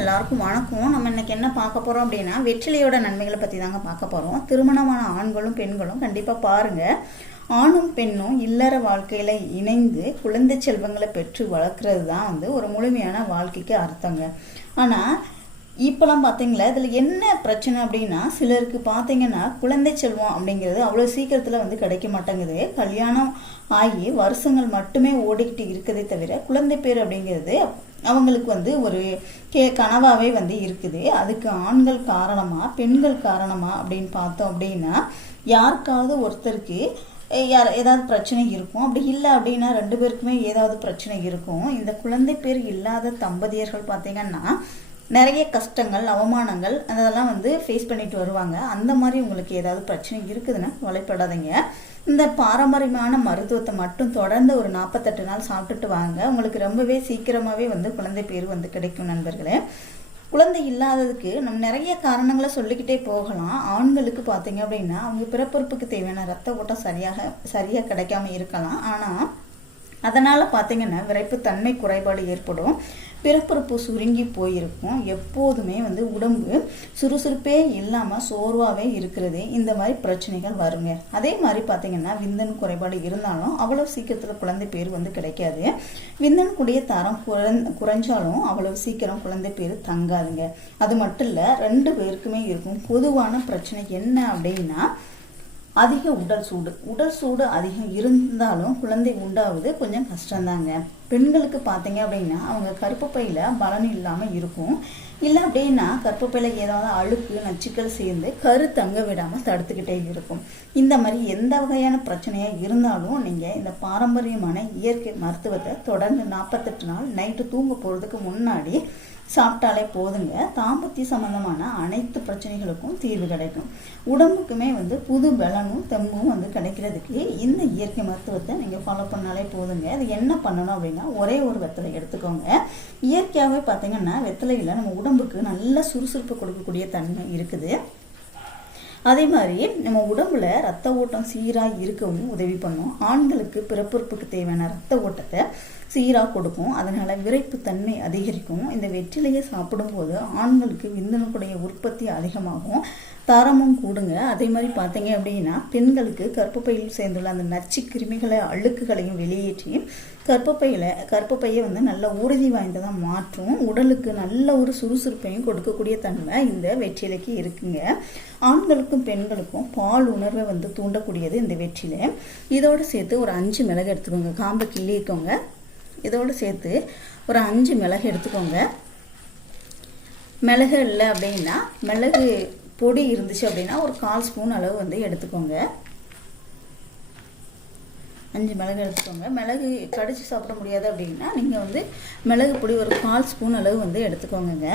எல்லாருக்கும் வணக்கம். நம்ம இன்னைக்கு என்ன பார்க்க போறோம் அப்படின்னா வெற்றிலையோட நன்மைகளை பத்தி தாங்க பார்க்க போறோம். திருமணமான ஆண்களும் பெண்களும் கண்டிப்பா பாருங்க. ஆணும் பெண்ணும் இல்லற வாழ்க்கையில இணைந்து குழந்தை செல்வங்களை பெற்று வளர்க்குறது தான் வந்து ஒரு முழுமையான வாழ்க்கைக்கு அர்த்தங்க. ஆனா இப்போலாம் பார்த்தீங்களா இதில் என்ன பிரச்சனை அப்படின்னா சிலருக்கு பார்த்தீங்கன்னா குழந்தை செல்வம் அப்படிங்கிறது அவ்வளோ சீக்கிரத்தில் வந்து கிடைக்க மாட்டேங்குது. கல்யாணம் ஆகி வருஷங்கள் மட்டுமே ஓடிக்கிட்டு இருக்கதே தவிர குழந்தை பேர் அப்படிங்கிறது அவங்களுக்கு வந்து ஒரு கே கனவாகவே வந்து இருக்குது. அதுக்கு ஆண்கள் காரணமாக பெண்கள் காரணமாக அப்படின்னு பார்த்தோம் அப்படின்னா யாருக்காவது ஒருத்தருக்கு யார் ஏதாவது பிரச்சனை இருக்கும். அப்படி இல்லை அப்படின்னா ரெண்டு பேருக்குமே ஏதாவது பிரச்சனை இருக்கும். இந்த குழந்தை பேர் இல்லாத தம்பதியர்கள் பார்த்தீங்கன்னா நிறைய கஷ்டங்கள் அவமானங்கள் அதெல்லாம் வந்து ஃபேஸ் பண்ணிட்டு வருவாங்க. அந்த மாதிரி உங்களுக்கு ஏதாவது பிரச்சனை இருக்குதுன்னா கவலைப்படாதீங்க. இந்த பாரம்பரியமான மருத்துவத்தை மட்டும் தொடர்ந்து ஒரு நாற்பத்தெட்டு நாள் சாப்பிட்டுட்டு வாங்க. உங்களுக்கு ரொம்பவே சீக்கிரமாகவே வந்து குழந்தை பேர் வந்து கிடைக்கும் நண்பர்களே. குழந்தை இல்லாததுக்கு நம்ம நிறைய காரணங்களை சொல்லிக்கிட்டே போகலாம். ஆண்களுக்கு பார்த்தீங்க அப்படின்னா அவங்க பிறப்புறுப்புக்கு தேவையான ரத்த ஓட்டம் சரியாக சரியாக கிடைக்காம இருக்கலாம். ஆனால் அதனால் பார்த்தீங்கன்னா விரைப்புத்தன்மை குறைபாடு ஏற்படும். பிறப்புறுப்பு சுருங்கி போயிருக்கும். எப்போதுமே வந்து உடம்பு சுறுசுறுப்பே இல்லாமல் சோர்வாகவே இருக்கிறது. இந்த மாதிரி பிரச்சனைகள் வருங்க. அதே மாதிரி பார்த்தீங்கன்னா விந்தன் குறைபாடு இருந்தாலும் அவ்வளோ சீக்கிரத்தில் குழந்தை பேர் வந்து கிடைக்காது. விந்தன் கூடிய தரம் குறந் குறைஞ்சாலும் அவ்வளோ சீக்கிரம் குழந்தை பேர் தங்காதுங்க. அது மட்டும் இல்லை ரெண்டு பேருக்குமே இருக்கும். பொதுவான பிரச்சனை என்ன அப்படின்னா அதிக உடல் சூடு. உடல் சூடு அதிகம் இருந்தாலும் குழந்தை உண்டாவது கொஞ்சம் கஷ்டம்தாங்க. பெண்களுக்கு பார்த்தீங்க அப்படின்னா அவங்க கருப்பப்பையில் பலன் இல்லாமல் இருக்கும். இல்லை அப்படின்னா கருப்பப்பையில் ஏதாவது அழுக்கு நச்சுக்கள் சேர்ந்து கரு தங்க விடாமல் தடுத்துக்கிட்டே இருக்கும். இந்த மாதிரி எந்த வகையான பிரச்சனையாக இருந்தாலும் நீங்கள் இந்த பாரம்பரியமான இயற்கை மருத்துவத்தை தொடர்ந்து நாற்பத்தெட்டு நாள் நைட்டு தூங்க போகிறதுக்கு முன்னாடி சாப்பிட்டாலே போதுங்க. தாம்பத்திய சம்பந்தமான அனைத்து பிரச்சனைகளுக்கும் தீர்வு கிடைக்கும். உடம்புக்குமே வந்து புது பலனும் தெம்பும் வந்து கிடைக்கிறதுக்கு இந்த இயற்கை மருத்துவத்தை நீங்கள் ஃபாலோ பண்ணாலே போதுங்க. அது என்ன பண்ணணும் அப்படின்னா ஒரே ஒரு வெத்தலை எடுத்துக்கோங்க. இயற்கையாகவே பார்த்தீங்கன்னா வெத்தலையில் நம்ம உடம்புக்கு நல்ல சுறுசுறுப்பு கொடுக்கக்கூடிய தன்மை இருக்குது. அதே மாதிரி நம்ம உடம்புல ரத்த ஓட்டம் சீராக இருக்கவும் உதவி பண்ணும். ஆண்களுக்கு பிறப்புறுப்புக்கு தேவையான ரத்த ஓட்டத்தை சீராக கொடுக்கும். அதனால் விரைப்புத்தன்மை அதிகரிக்கும். இந்த வெற்றிலையை சாப்பிடும்போது ஆண்களுக்கு விந்தணுக்குடைய உற்பத்தி அதிகமாகும். தரமும் கூடுங்க. அதே மாதிரி பார்த்தீங்க அப்படின்னா பெண்களுக்கு கர்ப்பப்பையில் சேர்ந்துள்ள அந்த நச்சு கிருமிகளை அழுக்குகளையும் வெளியேற்றி கற்பப்பையில் கர்ப்பப்பையை வந்து நல்ல உறுதி வாய்ந்ததாக மாற்றும். உடலுக்கு நல்ல ஒரு சுறுசுறுப்பையும் கொடுக்கக்கூடிய தன்மை இந்த வெற்றிலைக்கு இருக்குங்க. ஆண்களுக்கும் பெண்களுக்கும் பால் உணர்வை வந்து தூண்டக்கூடியது இந்த வெற்றிலை. இதோடு சேர்த்து ஒரு அஞ்சு மிளகு எடுத்துக்கோங்க. காம்பை கிள்ளிக்கோங்க இதோடு சேர்த்து ஒரு அஞ்சு மிளகு எடுத்துக்கோங்க. மிளகு இல்லை அப்படின்னா மிளகு பொடி இருந்துச்சு அப்படின்னா ஒரு கால் ஸ்பூன் அளவு வந்து எடுத்துக்கோங்க. அஞ்சு மிளகு எடுத்துக்கோங்க. மிளகு கடிச்சு சாப்பிட முடியாது அப்படின்னா நீங்கள் வந்து மிளகு பொடி ஒரு கால் ஸ்பூன் அளவு வந்து எடுத்துக்கோங்க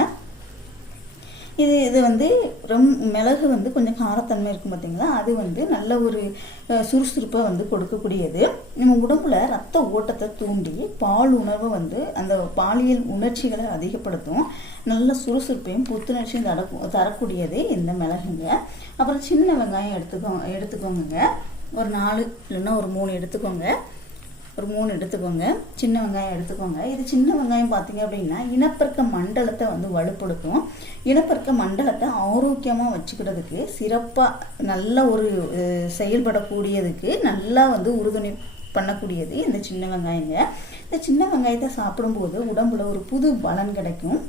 இது இது வந்து ரொம் மிளகு வந்து கொஞ்சம் காரத்தன்மை இருக்கும் பார்த்தீங்களா அது வந்து நல்ல ஒரு சுறுசுறுப்பை வந்து கொடுக்கக்கூடியது. நம்ம உடம்புல ரத்த ஓட்டத்தை தூண்டி பால் உணர்வை வந்து அந்த பாலியல் உணர்ச்சிகளை அதிகப்படுத்தும். நல்ல சுறுசுறுப்பையும் புத்துணர்ச்சியும் தர தரக்கூடியது இந்த மிளகுங்க. அப்புறம் சின்ன வெங்காயம் எடுத்துக்கோ எடுத்துக்கோங்க ஒரு நாலு இல்லைன்னா ஒரு மூணு எடுத்துக்கோங்க. ஒரு மூணு எடுத்துக்கோங்க. சின்ன வெங்காயம் எடுத்துக்கோங்க. இது சின்ன வெங்காயம் பார்த்தீங்க அப்படின்னா இனப்பெருக்க மண்டலத்தை வந்து வலுப்படுத்தும். இனப்பெருக்க மண்டலத்தை ஆரோக்கியமாக வச்சுக்கிறதுக்கு சிறப்பாக நல்ல ஒரு செயல்படக்கூடியதுக்கு நல்லா வந்து உறுதுணை பண்ணக்கூடியது இந்த சின்ன வெங்காயங்க. இந்த சின்ன வெங்காயத்தை சாப்பிடும்போது உடம்புல ஒரு புது பலன் கிடைக்கும்.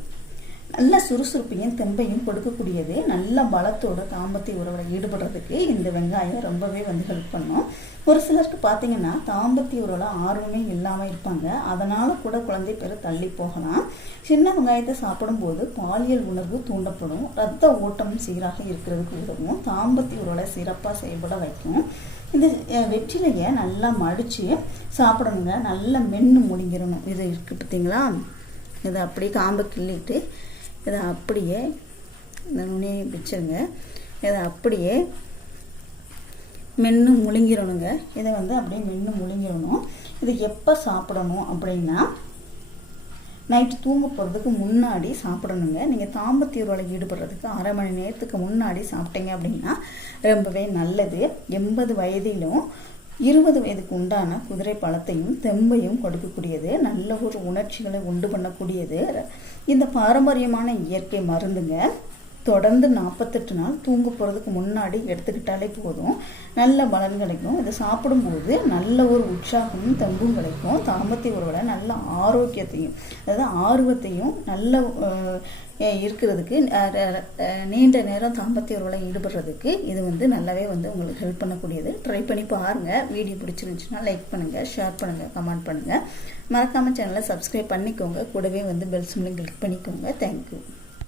நல்ல சுறுசுறுப்பையும் தெம்பையும் கொடுக்கக்கூடியது நல்ல பலத்தோட தாம்பத்திய உறவில் ஈடுபடுறதுக்கு இந்த வெங்காயம் ரொம்பவே வந்து ஹெல்ப் பண்ணும். ஒரு சிலருக்கு பார்த்தீங்கன்னா தாம்பத்திய உறவில் ஆர்வமே இல்லாமல் இருப்பாங்க. அதனால் கூட குழந்தை பேர் தள்ளி போகலாம். சின்ன வெங்காயத்தை சாப்பிடும்போது பாலியல் உணர்வு தூண்டப்படும். ரத்த ஓட்டம் சீராக இருக்கிறதுக்கு உதவும். தாம்பத்திய உறவை சிறப்பாக செயல்பட வைக்கும். இந்த வெற்றிலையை நல்லா மடித்து சாப்பிடணுங்க. நல்லா மென்று முடிங்கிடணும் இது இருக்குது பார்த்தீங்களா இதை அப்படியே காம்பை கிள்ளிட்டு இதை அப்படியே இந்த நுனியை பிடிச்சிருங்க இதை அப்படியே மென்று முழுங்கிடணுங்க இதை வந்து அப்படியே மென்று முழுங்கிடணும் இது எப்போ சாப்பிடணும் அப்படின்னா நைட்டு தூங்க போகிறதுக்கு முன்னாடி சாப்பிடணுங்க. நீங்கள் தாம்பத்திய ஈடுபடுறதுக்கு அரை மணி நேரத்துக்கு முன்னாடி சாப்பிட்டீங்க அப்படின்னா ரொம்பவே நல்லது. எண்பது வயதிலும் இருபது வயதுக்கு உண்டான குதிரை பழத்தையும் தெம்பையும் கொடுக்கக்கூடியது நல்ல ஒரு உணர்ச்சிகளை உண்டு பண்ணக்கூடியது. இந்த பாரம்பரியமான இயற்கை மருந்துங்க. தொடர்ந்து நாற்பத்தெட்டு நாள் தூங்க போகிறதுக்கு முன்னாடி எடுத்துக்கிட்டாலே போதும். நல்ல பலன் கிடைக்கும். இதை சாப்பிடும்போது நல்ல ஒரு உற்சாகமும் தெம்பும் கிடைக்கும். தாம்பத்திய உறவில் நல்ல ஆரோக்கியத்தையும் அதாவது ஆர்வத்தையும் நல்ல இருக்கிறதுக்கு நீண்ட நேரம் தாம்பத்திய உறவில் ஈடுபடுறதுக்கு இது வந்து நல்லாவே வந்து உங்களுக்கு ஹெல்ப் பண்ணக்கூடியது. ட்ரை பண்ணி பாருங்கள் வீடியோ பிடிச்சிருந்துச்சுன்னா லைக் பண்ணுங்கள் ஷேர் பண்ணுங்கள் கமெண்ட் பண்ணுங்கள் மறக்காமல் சேனலை சப்ஸ்கிரைப் பண்ணிக்கோங்க. கூடவே வந்து பெல் சிம்லையும் கிளிக் பண்ணிக்கோங்க. Thank you